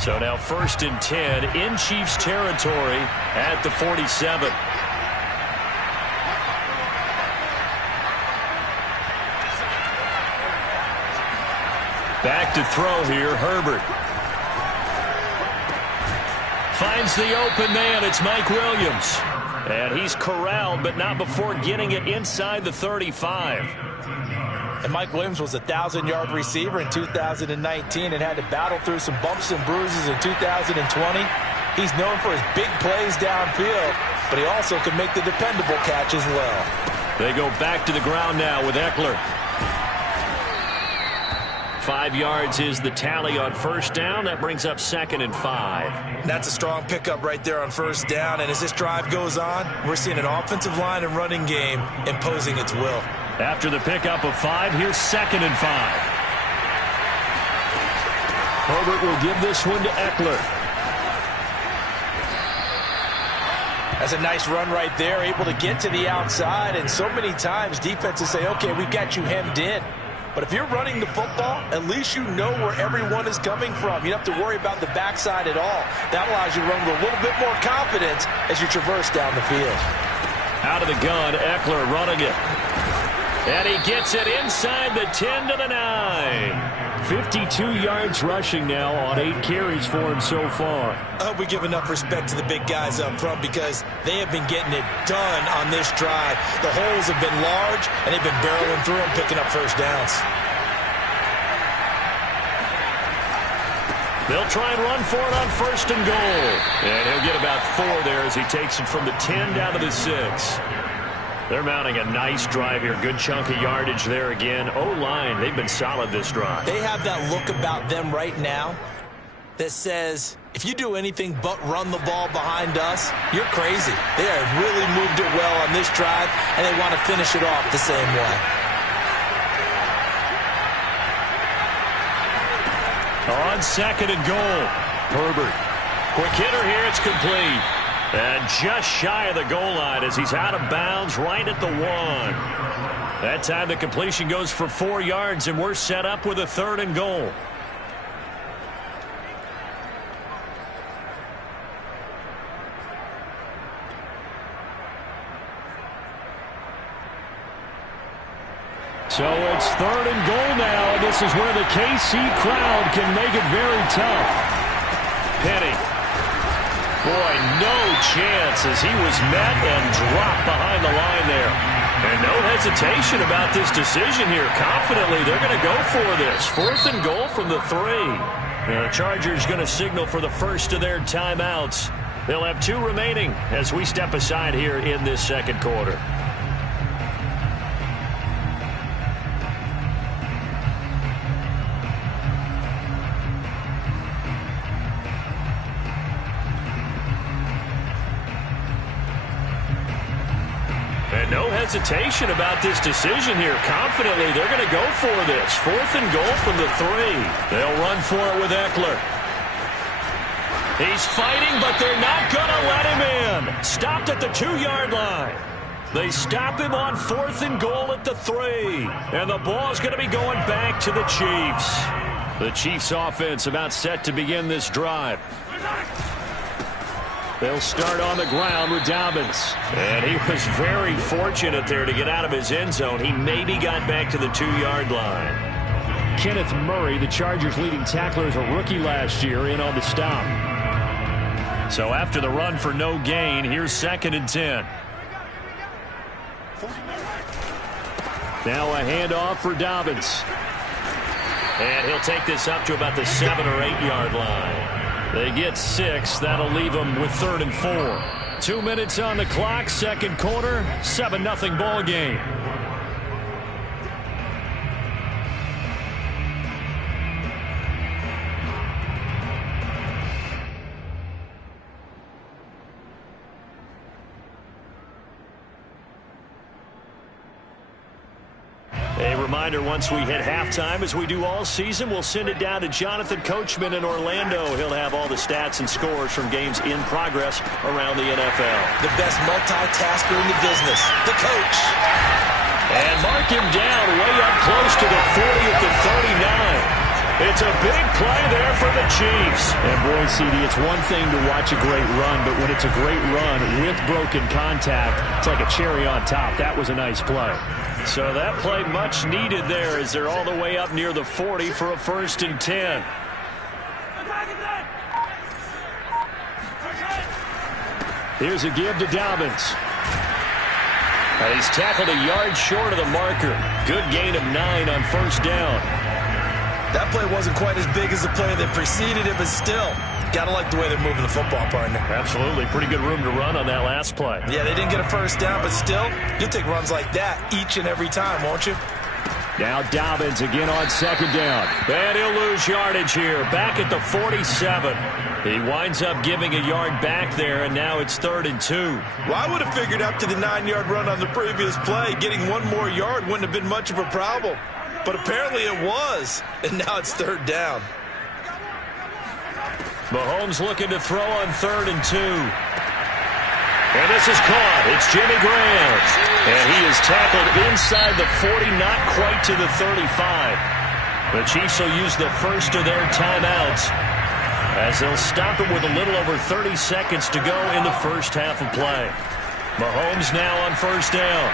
So now 1st and 10 in Chiefs territory at the 47. Back to throw here, Herbert. Finds the open man. It's Mike Williams. And he's corralled, but not before getting it inside the 35. And Mike Williams was a 1,000-yard receiver in 2019 and had to battle through some bumps and bruises in 2020. He's known for his big plays downfield, but he also can make the dependable catch as well. They go back to the ground now with Eckler. 5 yards is the tally on 1st down. That brings up 2nd and 5. That's a strong pickup right there on 1st down. And as this drive goes on, we're seeing an offensive line and running game imposing its will. After the pickup of 5, here's 2nd and 5. Herbert will give this one to Eckler. That's a nice run right there, able to get to the outside. And so many times defenses say, okay, we've got you hemmed in. But if you're running the football, at least you know where everyone is coming from. You don't have to worry about the backside at all. That allows you to run with a little bit more confidence as you traverse down the field. Out of the gun, Eckler running it. And he gets it inside the 10 to the 9. 52 yards rushing now on 8 carries for him so far. I hope we give enough respect to the big guys up front because they have been getting it done on this drive. The holes have been large, and they've been barreling through them, picking up 1st downs. They'll try and run for it on 1st and goal. And he'll get about 4 there as he takes it from the 10 down to the 6. They're mounting a nice drive here. Good chunk of yardage there again. O-line, they've been solid this drive. They have that look about them right now that says, if you do anything but run the ball behind us, you're crazy. They have really moved it well on this drive, and they want to finish it off the same way. On 2nd and goal, Herbert. Quick hitter here, it's complete. And just shy of the goal line as he's out of bounds right at the 1. That time the completion goes for 4 yards, and we're set up with a 3rd and goal. So it's 3rd and goal now, and this is where the KC crowd can make it very tough. Penny. Boy, no chance as he was met and dropped behind the line there. And no hesitation about this decision here. Confidently, they're going to go for this. 4th and goal from the 3. The Chargers going to signal for the first of their timeouts. They'll have 2 remaining as we step aside here in this 2nd quarter. No hesitation about this decision here. Confidently, they're going to go for this. 4th and goal from the 3. They'll run for it with Eckler. He's fighting, but they're not going to let him in. Stopped at the 2-yard line. They stop him on 4th and goal at the 3. And the ball is going to be going back to the Chiefs. The Chiefs offense about set to begin this drive. They'll start on the ground with Dobbins. And he was very fortunate there to get out of his end zone. He maybe got back to the 2-yard line. Kenneth Murray, the Chargers' leading tackler as a rookie last year, in on the stop. So after the run for no gain, here's 2nd and 10. Now a handoff for Dobbins. And he'll take this up to about the 7 or 8-yard line. They get 6. That'll leave them with 3rd and 4. 2 minutes on the clock, 2nd quarter, 7-0 ball game. A reminder, once we hit halftime, as we do all season, we'll send it down to Jonathan Coachman in Orlando. He'll have all the stats and scores from games in progress around the NFL. The best multitasker in the business, the coach. And mark him down way up close to the 40 at the 39. It's a big play there for the Chiefs. And boy, CD, it's one thing to watch a great run, but when it's a great run with broken contact, it's like a cherry on top. That was a nice play. So that play much needed there as they're all the way up near the 40 for a 1st and 10. Here's a give to Dobbins. And he's tackled a yard short of the marker. Good gain of 9 on 1st down. That play wasn't quite as big as the play that preceded it, but still, gotta like the way they're moving the football, partner. Absolutely. Pretty good room to run on that last play. Yeah, they didn't get a 1st down, but still, you'll take runs like that each and every time, won't you? Now Dobbins again on 2nd down. And he'll lose yardage here. Back at the 47. He winds up giving a yard back there, and now it's 3rd and 2. Well, I would have figured after the 9-yard run on the previous play, getting 1 more yard wouldn't have been much of a problem. But apparently it was, and now it's 3rd down. Mahomes looking to throw on 3rd and 2. And this is caught. It's Jimmy Graham. And he is tackled inside the 40, not quite to the 35. The Chiefs will use the first of their timeouts as they'll stop it with a little over 30 seconds to go in the first half of play. Mahomes now on 1st down.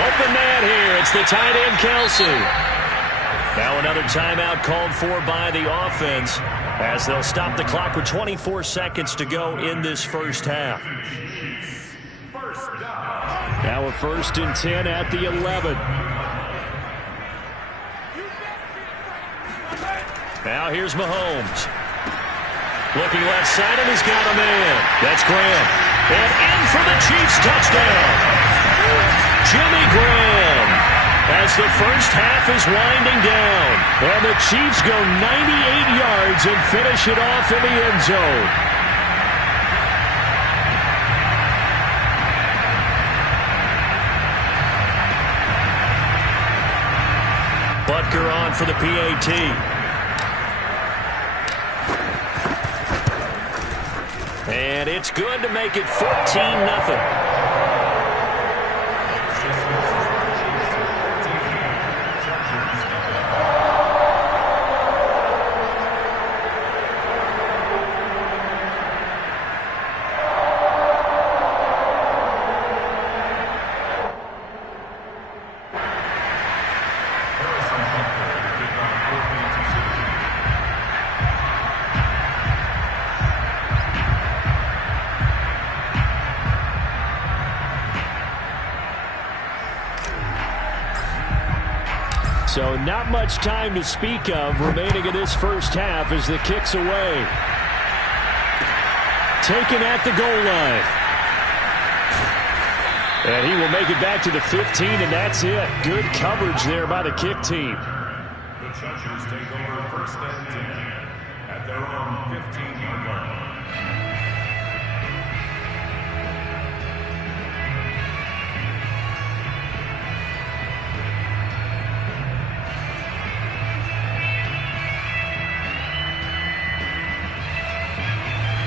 Open man here. It's the tight end, Kelsey. Now another timeout called for by the offense as they'll stop the clock with 24 seconds to go in this first half. Now a 1st and 10 at the 11. Now here's Mahomes. Looking left side, and he's got a man. That's Graham. And in for the Chiefs touchdown. Jimmy Graham as the first half is winding down. And the Chiefs go 98 yards and finish it off in the end zone. Butker on for the PAT. And it's good to make it 14-0. So not much time to speak of remaining in this first half as the kick's away. Taken at the goal line. And he will make it back to the 15, and that's it. Good coverage there by the kick team. The Chargers take over 1st and 10 at their own 15-yard line.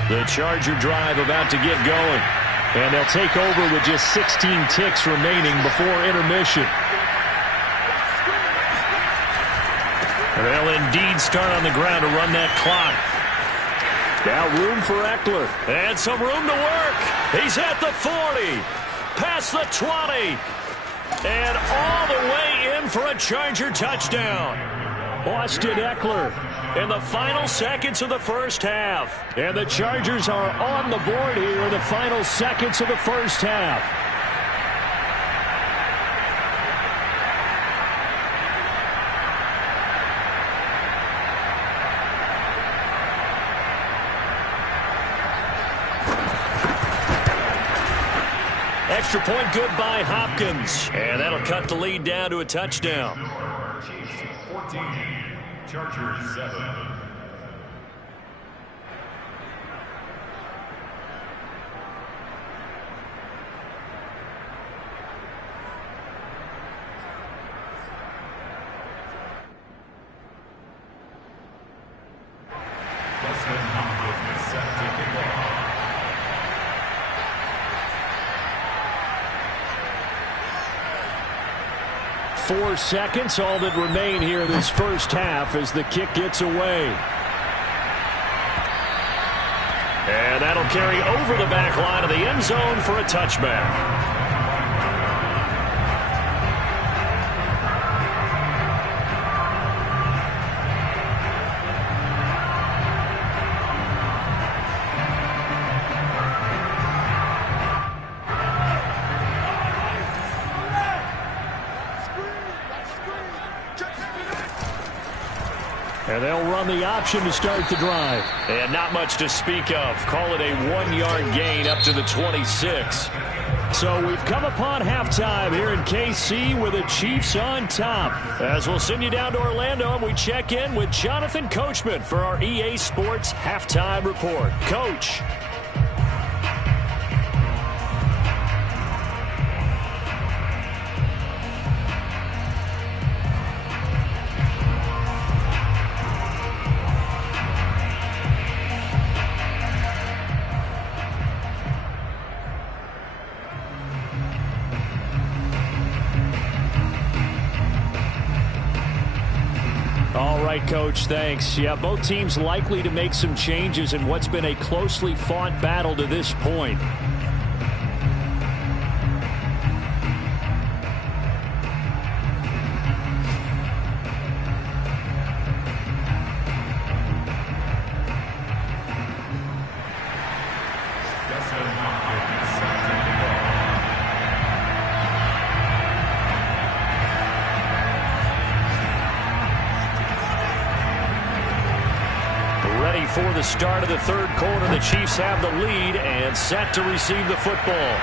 The Charger drive about to get going. And they'll take over with just 16 ticks remaining before intermission. And they'll indeed start on the ground to run that clock. Now room for Eckler. And some room to work. He's at the 40. Past the 20. And all the way in for a Charger touchdown. Austin Eckler in the final seconds of the first half. And the Chargers are on the board here in the final seconds of the first half. Extra point good by Hopkins. And that'll cut the lead down to a touchdown. Chiefs 14, Chargers 7. 4 seconds, all that remain here this first half as the kick gets away. And that'll carry over the back line of the end zone for a touchback. And they'll run the option to start the drive. And not much to speak of. Call it a 1-yard gain up to the 26. So we've come upon halftime here in KC with the Chiefs on top. As we'll send you down to Orlando, and we check in with Jonathan Coachman for our EA Sports Halftime Report. Coach. Coach, thanks. Yeah, both teams likely to make some changes in what's been a closely fought battle to this point. For the start of the third quarter, the Chiefs have the lead and set to receive the football.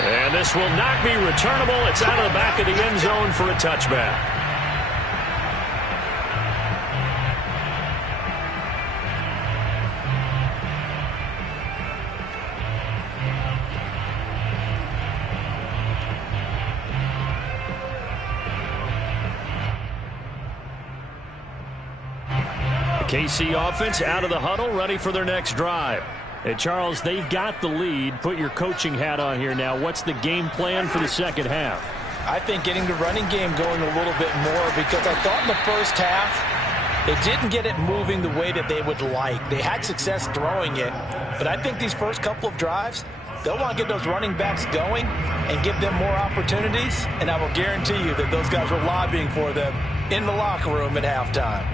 And this will not be returnable. It's out of the back of the end zone for a touchback. KC offense out of the huddle, ready for their next drive. Hey, Charles, they've got the lead. Put your coaching hat on here now. What's the game plan for the second half? I think getting the running game going a little bit more, because I thought in the first half they didn't get it moving the way that they would like. They had success throwing it, but I think these first couple of drives, they'll want to get those running backs going and give them more opportunities, and I will guarantee you that those guys were lobbying for them in the locker room at halftime.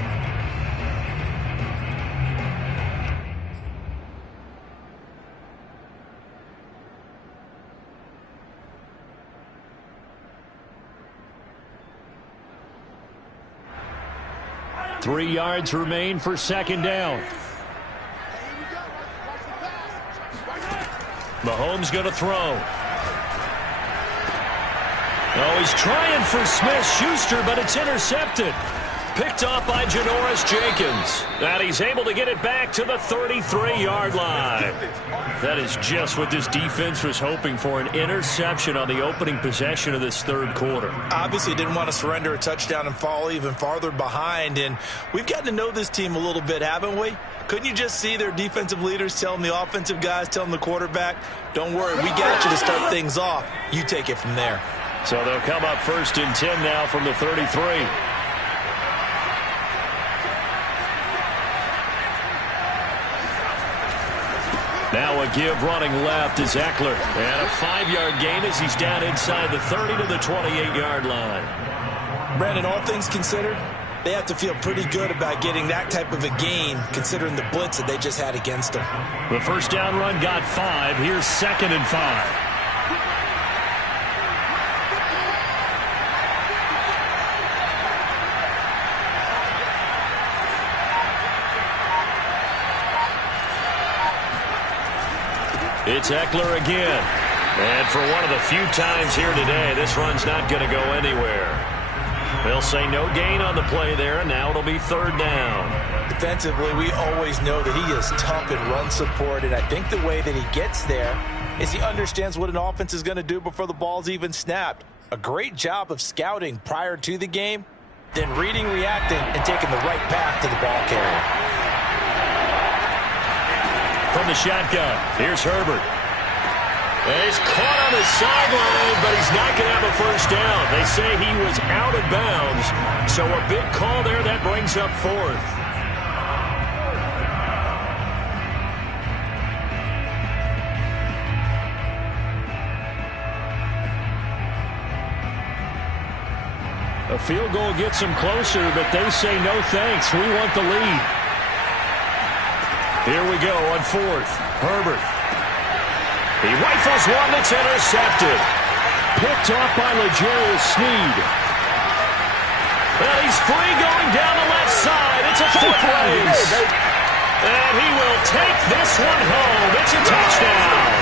Three yards remain for second down. Mahomes going to throw. Oh, he's trying for Smith-Schuster, but it's intercepted. Picked off by Janoris Jenkins. And he's able to get it back to the 33-yard line. That is just what this defense was hoping for, an interception on the opening possession of this third quarter. Obviously didn't want to surrender a touchdown and fall even farther behind. And we've gotten to know this team a little bit, haven't we? Couldn't you just see their defensive leaders telling the offensive guys, telling the quarterback, don't worry, we got you to start things off. You take it from there. So they'll come up 1st and 10 now from the 33. Now a give running left is Eckler. And a 5-yard gain as he's down inside the 30 to the 28-yard line. Brandon, all things considered, they have to feel pretty good about getting that type of a gain considering the blitz that they just had against them. The first down run got 5. Here's 2nd and 5. It's Eckler again. And for one of the few times here today, this run's not going to go anywhere. They'll say no gain on the play there, and now it'll be 3rd down. Defensively, we always know that he is tough in run support, and I think the way that he gets there is he understands what an offense is going to do before the ball's even snapped. A great job of scouting prior to the game, then reading, reacting, and taking the right path to the ball carrier. From the shotgun, here's Herbert. He's caught on the sideline, but he's not going to have a first down. They say he was out of bounds, so a big call there. That brings up fourth. A field goal gets them closer, but they say no thanks. We want the lead. Here we go on fourth. Herbert. He rifles one that's intercepted. Picked off by L'Jarius Sneed. Well, he's free going down the left side. It's a foot race. And he will take this one home. It's a touchdown.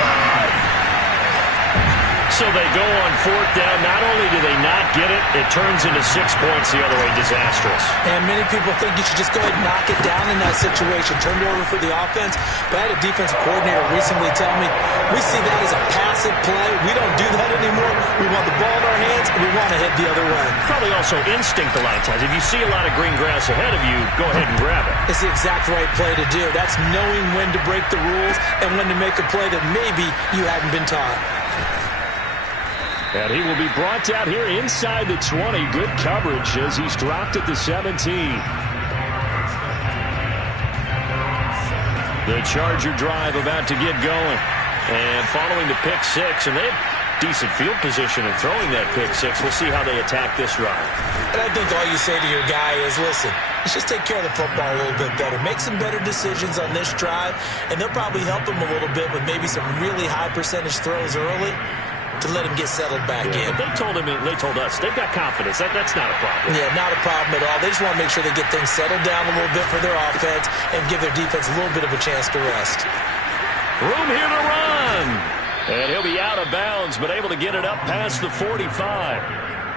So they go on fourth down. Not only do they not get it, it turns into 6 points the other way. Disastrous. And many people think you should just go ahead and knock it down in that situation. Turn it over for the offense. But I had a defensive coordinator recently tell me, we see that as a passive play. We don't do that anymore. We want the ball in our hands, and we want to head the other way. Probably also instinct a lot of times. If you see a lot of green grass ahead of you, go ahead and grab it. It's the exact right play to do. That's knowing when to break the rules and when to make a play that maybe you haven't been taught. And he will be brought down here inside the 20. Good coverage as he's dropped at the 17. The Charger drive about to get going. And following the pick six, and they have decent field position in throwing that pick six. We'll see how they attack this drive. And I think all you say to your guy is, listen, let's just take care of the football a little bit better. Make some better decisions on this drive, and they'll probably help him a little bit with maybe some really high percentage throws early to let him get settled back in. But they told us they've got confidence. That's not a problem. Yeah, not a problem at all. They just want to make sure they get things settled down a little bit for their offense and give their defense a little bit of a chance to rest. Room here to run. And he'll be out of bounds, but able to get it up past the 45.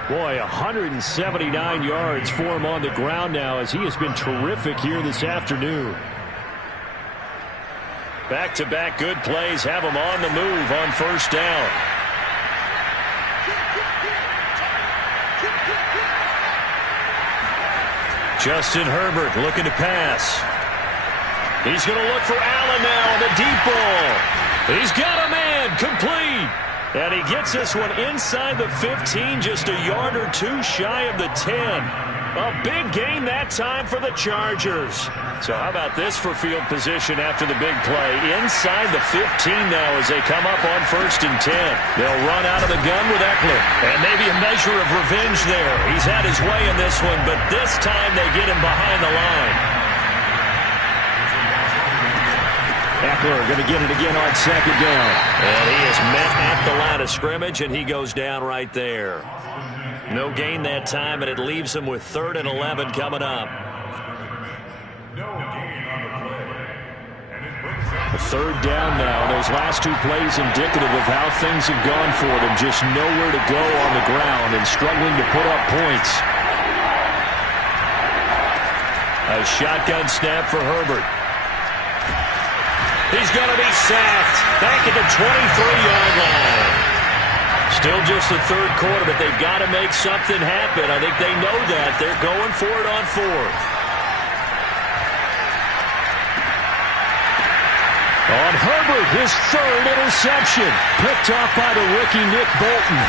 Boy, 179 yards for him on the ground now as he has been terrific here this afternoon. Back-to-back good plays have him on the move on first down. Justin Herbert looking to pass. He's going to look for Allen now on the deep ball. He's got a man, complete. And he gets this one inside the 15, just a yard or two shy of the 10. A big gain that time for the Chargers. So how about this for field position after the big play? Inside the 15 now as they come up on 1st and 10. They'll run out of the gun with Eckler. And maybe a measure of revenge there. He's had his way in this one, but this time they get him behind the line. Eckler going to get it again on 2nd down. And he is met at the line of scrimmage, and he goes down right there. No gain that time, and it leaves him with 3rd and 11 coming up. A 3rd down now. Those last 2 plays indicative of how things have gone for them. Just nowhere to go on the ground and struggling to put up points. A shotgun snap for Herbert. He's going to be sacked back at the 23-yard line. Still just the 3rd quarter, but they've got to make something happen. I think they know that. They're going for it on 4th. On Herbert, his 3rd interception. Picked off by the rookie Nick Bolton.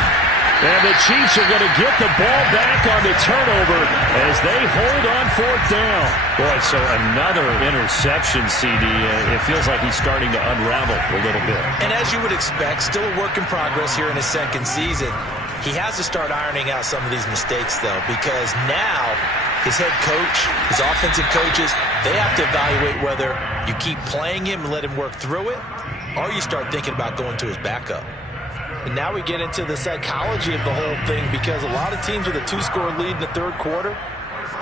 And the Chiefs are going to get the ball back on the turnover as they hold on 4th down. Boy, so another interception, CD. It feels like he's starting to unravel a little bit. And as you would expect, still a work in progress here in his 2nd season. He has to start ironing out some of these mistakes, though, because now his head coach, his offensive coaches, they have to evaluate whether you keep playing him and let him work through it, or you start thinking about going to his backup. And now we get into the psychology of the whole thing, because a lot of teams with a 2-score lead in the 3rd quarter,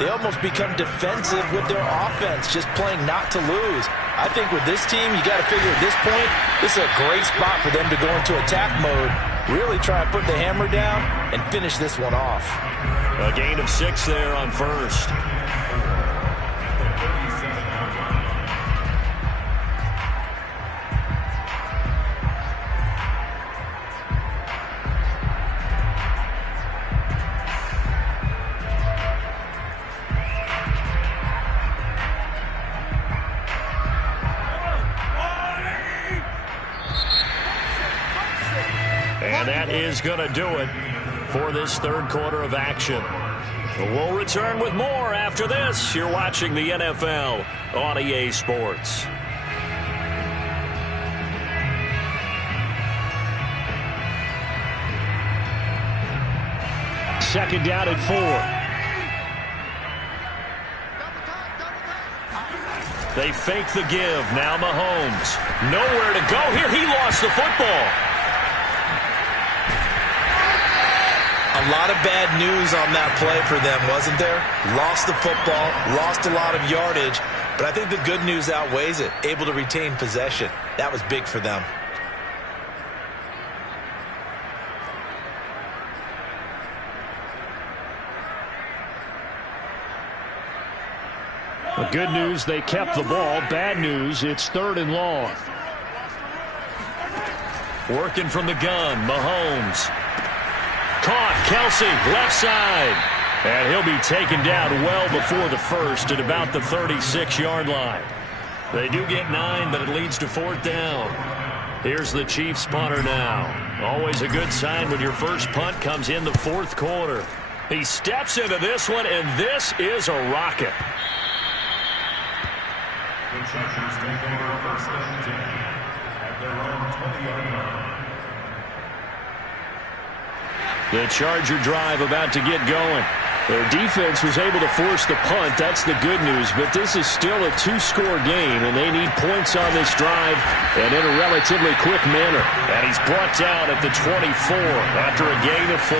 they almost become defensive with their offense, just playing not to lose. I think with this team, you got to figure at this point, this is a great spot for them to go into attack mode, really try and put the hammer down and finish this one off. A gain of 6 there on 1st. is going to do it for this third quarter of action. We'll return with more after this. You're watching the NFL on EA Sports. Second down and 4. They fake the give. Now Mahomes. Nowhere to go here. He lost the football. A lot of bad news on that play for them, wasn't there? Lost the football, lost a lot of yardage, but I think the good news outweighs it. Able to retain possession. That was big for them. The good news, they kept the ball. Bad news, it's third and long. Working from the gun, Mahomes. Caught, Kelsey, left side. And he'll be taken down well before the first at about the 36-yard line. They do get 9, but it leads to fourth down. Here's the Chiefs punter now. Always a good sign when your first punt comes in the fourth quarter. He steps into this one, and this is a rocket. The Chargers take over first and 10 at their own 20-yard line. The Charger drive about to get going. Their defense was able to force the punt. That's the good news. But this is still a two-score game, and they need points on this drive and in a relatively quick manner. And he's brought down at the 24 after a gain of 4.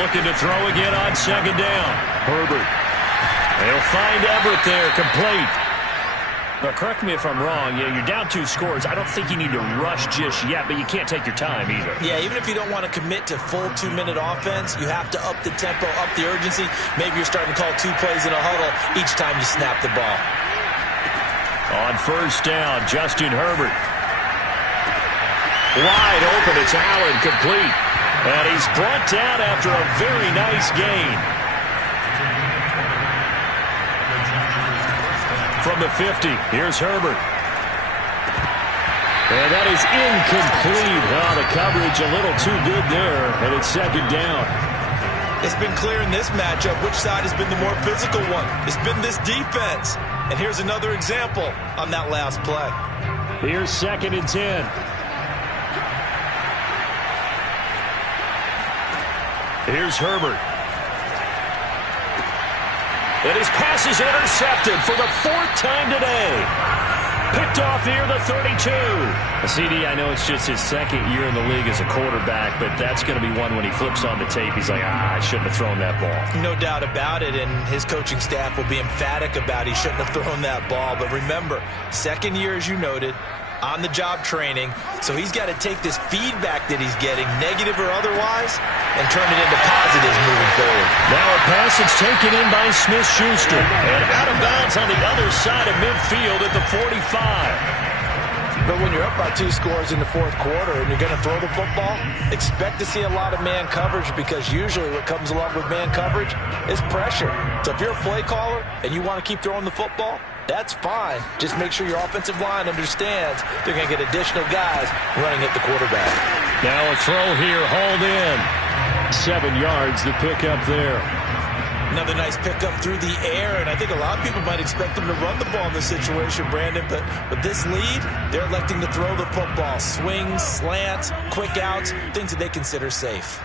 Looking to throw again on second down. Herbert. They'll find Everett there, complete. But correct me if I'm wrong, you're down 2 scores. I don't think you need to rush just yet, but you can't take your time either. Yeah, even if you don't want to commit to full 2-minute offense, you have to up the tempo, up the urgency. Maybe you're starting to call 2 plays in a huddle each time you snap the ball. On first down, Justin Herbert. Wide open, it's Allen, complete. And he's brought down after a very nice gain. From the 50, here's Herbert. And that is incomplete. Oh, the coverage a little too good there, and it's second down. It's been clear in this matchup which side has been the more physical one. It's been this defense. And here's another example on that last play. Here's second and 10. Here's Herbert. And his pass is intercepted for the 4th time today. Picked off near the 32. CD, I know it's just his second year in the league as a quarterback, but that's going to be one when he flips on the tape. He's like, I shouldn't have thrown that ball. No doubt about it, and his coaching staff will be emphatic about he shouldn't have thrown that ball. But remember, second year, as you noted, on-the-job training, so he's got to take this feedback that he's getting, negative or otherwise, and turn it into positives moving forward. Now a pass that's taken in by Smith-Schuster, and out of bounds on the other side of midfield at the 45. But when you're up by 2 scores in the fourth quarter and you're going to throw the football, expect to see a lot of man coverage, because usually what comes along with man coverage is pressure. So if you're a play caller and you want to keep throwing the football, that's fine. Just make sure your offensive line understands they're going to get additional guys running at the quarterback. Now a throw here, hauled in. 7 yards, the pickup there. Another nice pickup through the air, and I think a lot of people might expect them to run the ball in this situation, Brandon, but with this lead, they're electing to throw the football. Swings, slants, quick outs, things that they consider safe.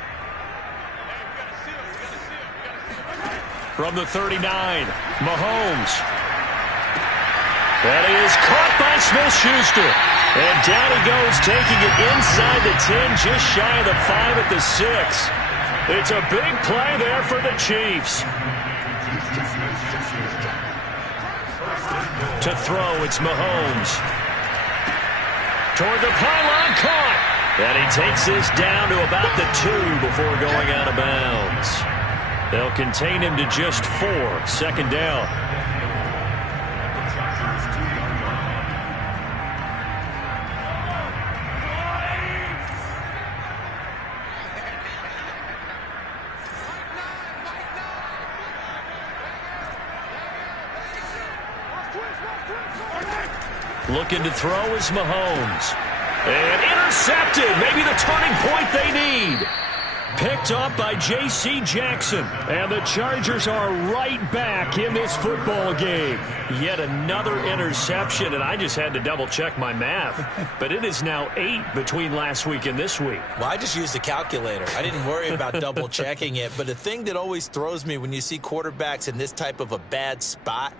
From the 39, Mahomes. That is caught by Smith-Schuster. And down he goes, taking it inside the 10, just shy of the 5 at the 6. It's a big play there for the Chiefs. To throw, it's Mahomes. Toward the pylon, caught. And he takes this down to about the 2 before going out of bounds. They'll contain him to just 4. Second down. Looking to throw is Mahomes. And intercepted. Maybe the turning point they need. Picked up by J.C. Jackson. And the Chargers are right back in this football game. Yet another interception, and I just had to double-check my math. But it is now 8 between last week and this week. Well, I just used a calculator. I didn't worry about double-checking it. But the thing that always throws me when you see quarterbacks in this type of a bad spot,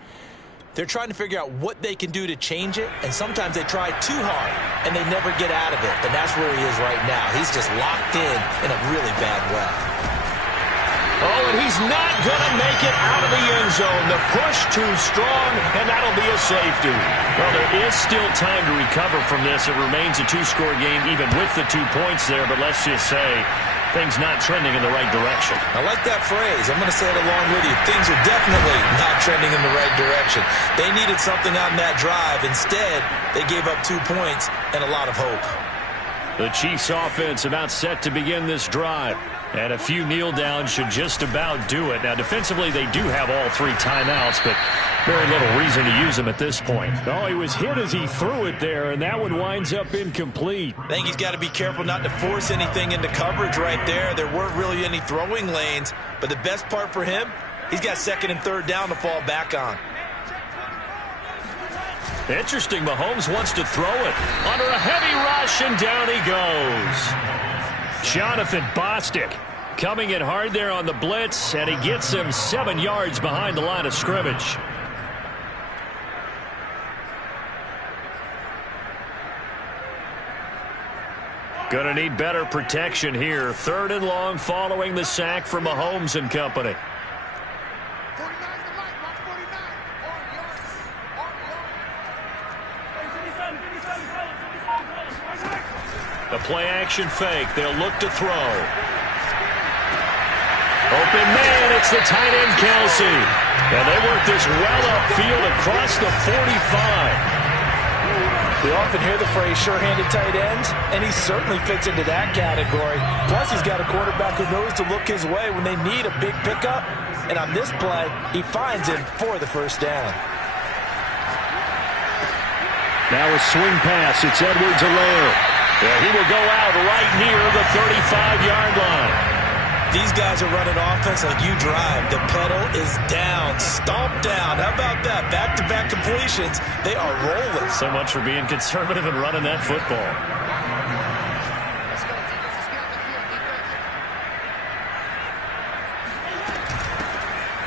they're trying to figure out what they can do to change it, and sometimes they try too hard, and they never get out of it. And that's where he is right now. He's just locked in a really bad way. Oh, and he's not going to make it out of the end zone. The push too strong, and that'll be a safety. Well, there is still time to recover from this. It remains a 2-score game, even with the 2 points there, but let's just say things not trending in the right direction. I like that phrase. I'm going to say it along with you. Things are definitely not trending in the right direction. They needed something on that drive. Instead, they gave up 2 points and a lot of hope. The Chiefs offense about set to begin this drive. And a few kneel downs should just about do it. Now, defensively, they do have all 3 timeouts, but very little reason to use them at this point. Oh, he was hit as he threw it there, and that one winds up incomplete. I think he's got to be careful not to force anything into coverage right there. There weren't really any throwing lanes, but the best part for him, he's got 2nd and 3rd down to fall back on. Interesting, Mahomes wants to throw it under a heavy rush, and down he goes. Jonathan Bostic coming in hard there on the blitz, and he gets him 7 yards behind the line of scrimmage. Going to need better protection here. 3rd and long following the sack from Mahomes and company. The play-action fake. They'll look to throw. Open man. It's the tight end, Kelsey. And they work this well upfield across the 45. We often hear the phrase sure-handed tight ends, and he certainly fits into that category. Plus, he's got a quarterback who knows to look his way when they need a big pickup. And on this play, he finds him for the 1st down. Now a swing pass. It's Edwards-Helaire. Yeah, he will go out right near the 35-yard line. These guys are running offense like you drive. The pedal is down, stomped down. How about that? Back-to-back completions. They are rolling. So much for being conservative and running that football.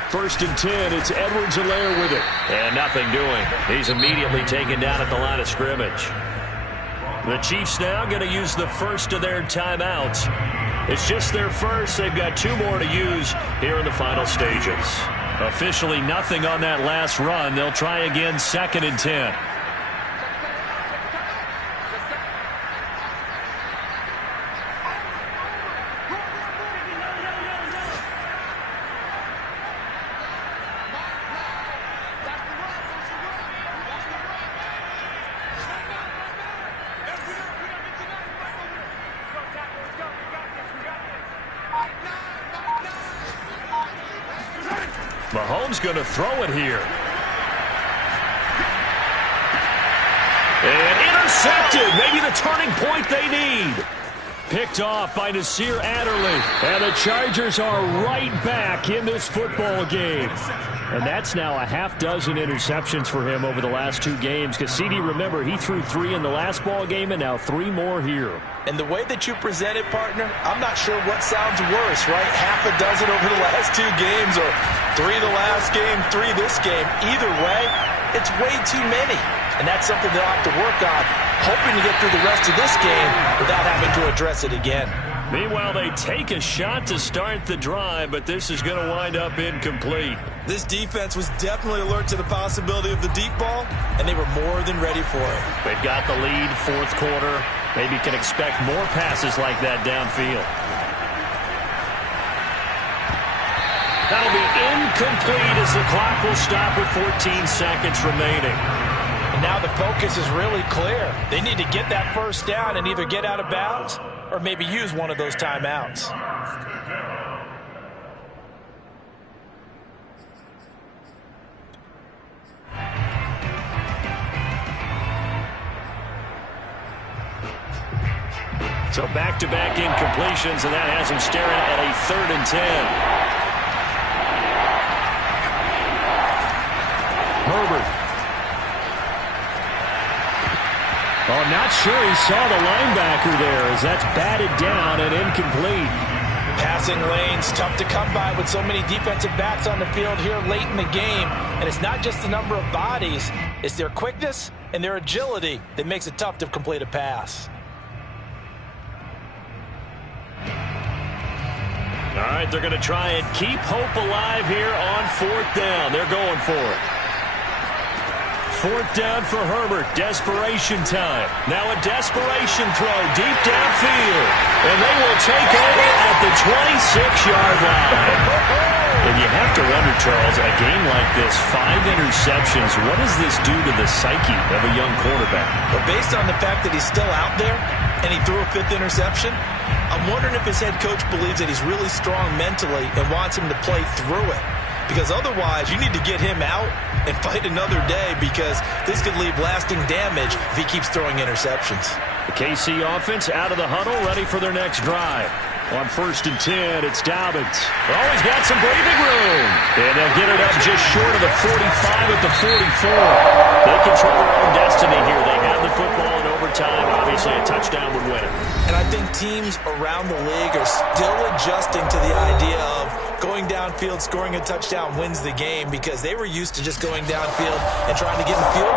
First and 10, it's Edwards-Helaire with it. And nothing doing. He's immediately taken down at the line of scrimmage. The Chiefs now going to use the first of their timeouts. It's just their first. They've got 2 more to use here in the final stages. Officially nothing on that last run. They'll try again 2nd and 10. Mahomes going to throw it here. And intercepted. Maybe the turning point they need. Picked off by Nasir Adderley. And the Chargers are right back in this football game. And that's now a half dozen interceptions for him over the last 2 games. Because, CD, remember, he threw 3 in the last ball game and now 3 more here. And the way that you present it, partner, I'm not sure what sounds worse, right? Half a dozen over the last 2 games or 3 the last game, 3 this game. Either way, it's way too many. And that's something they'll have to work on, hoping to get through the rest of this game without having to address it again. Meanwhile, they take a shot to start the drive, but this is going to wind up incomplete. This defense was definitely alert to the possibility of the deep ball, and they were more than ready for it. They've got the lead, 4th quarter. Maybe can expect more passes like that downfield. That'll be incomplete as the clock will stop with 14 seconds remaining. And now the focus is really clear. They need to get that 1st down and either get out of bounds or maybe use one of those timeouts. So back-to-back incompletions, and that has him staring at a 3rd and 10. Herbert. Oh, not sure he saw the linebacker there as that's batted down and incomplete. Passing lanes, tough to come by with so many defensive backs on the field here late in the game. And it's not just the number of bodies, it's their quickness and their agility that makes it tough to complete a pass. All right, they're going to try and keep hope alive here on 4th down. They're going for it. 4th down for Herbert. Desperation time. Now a desperation throw deep downfield. And they will take over at the 26-yard line. And you have to wonder, Charles, a game like this, 5 interceptions, what does this do to the psyche of a young quarterback? But based on the fact that he's still out there and he threw a 5th interception, I'm wondering if his head coach believes that he's really strong mentally and wants him to play through it. Because otherwise, you need to get him out and fight another day, because this could leave lasting damage if he keeps throwing interceptions. The KC offense out of the huddle, ready for their next drive. On 1st and 10, it's Dobbins. Oh, he's got some breathing room. And they'll get it up just short of the 45 at the 44. They control their own destiny here. They have the football in overtime. Obviously, a touchdown would win it. And I think teams around the league are still adjusting to the idea of going downfield, scoring a touchdown wins the game, because they were used to just going downfield and trying to get in field goal